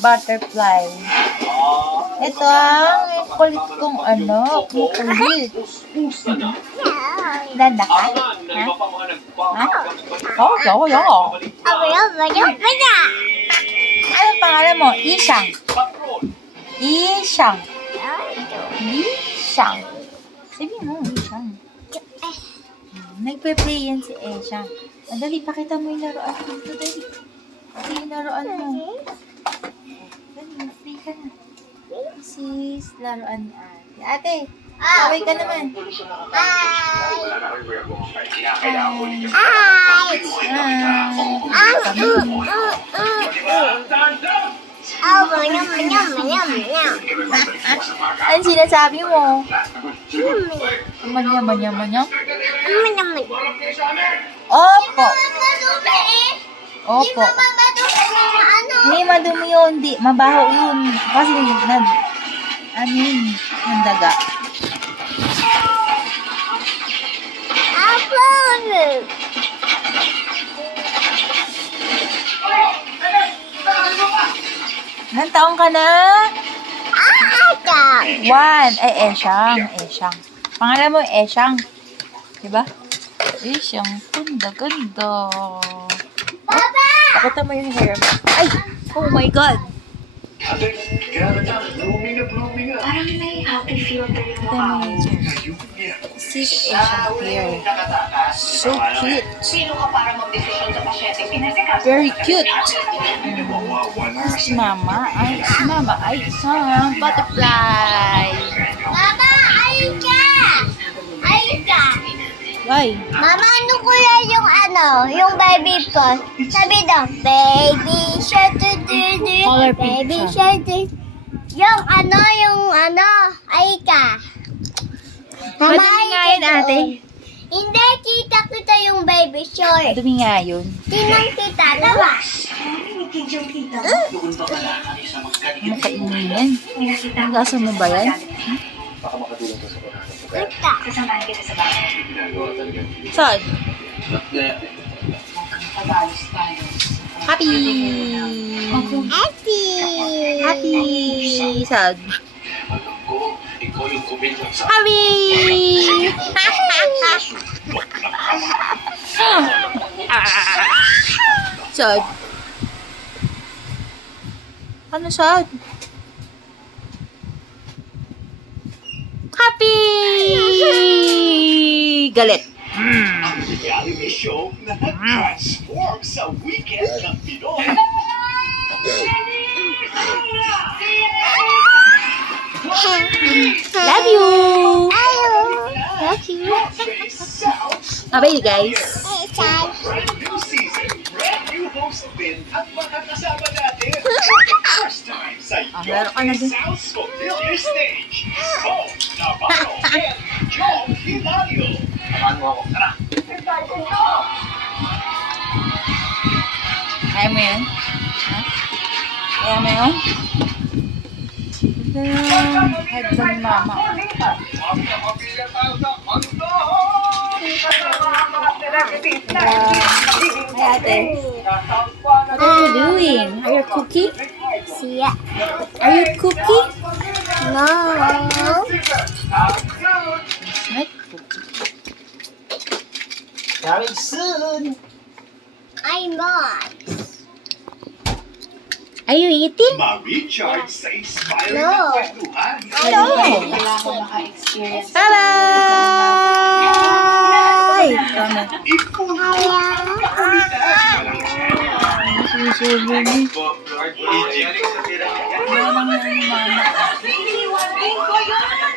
Butterfly. Ito ang kulit kong kulit. Danda ka? Ha? Oh, yo. Anong pangalan mo? Ishang. Ishang. Sabi mo, Ishang. Nagpe-play yan si Esha. Dali, pakita mo yung laruan dito, dali. Ito yung laruan mo. Dali, mag-play ka na. This is laruan ni Ate. Ate, kaway ka naman. Ano sinasabi mo? Manya. Opo. Hindi madumi yun. Hindi. Mabaho yun. Kasi yung daga. Ilang taong ka na? 1. Ay, Eshang. Pangalan mo, Eshang. Diba? Eshang. Ganda. Pakita mo yung hair mo. Ay! Oh my God! Parang may happy filter yung Ito mo yung hair. This is Eshang hair. So cute. Sino ka para mag-decision sa pasyente? Pinasikas. Very cute. Si Mama ay isang butterfly. Mama, Aika! Why? Mama, ano kuya yung baby ko? Sabi daw, baby shark, Color baby pizza. shark, yung Aika. Mama, Madumi nga yun, ate. Hindi, kita yung baby shark. Dumi nga yun. Tinang kita, diba? Ano kainin yan? Nagasa mo ba yan? Kita. Sasamahan kita sa bahay. Saan? Pagalos-galos. Happy! Happy! Saan? Happy! Saan? Ano saan? Happy! Galit. Ang reality show na nag-transform sa weekend ng Pinoy. Love you! Love you. Abay, guys. Brand new season, brand new host din at makakasama natin. First time sa meron ka na din. South Familiar Stage. Bo Navarro and Joe Hilario. Samahan mo ako. Tara! Kaya mo yan? Ha? Kaya mo yan? Ito yung headphone ni Mama. Hi, Ate. What are you doing? Are you cooking? Siya. Are you cooking? No. Not cooking. Coming soon! I'm not. Are you eating? Ma-recharge sa inspiring No. na kwentuhan. Hello! Wala akong naka-experience. Bye-bye! Tama. Ipon mo ang kakulitan. Susubo ni. Walang Walang Mama. Hindi, 1 week ko yun.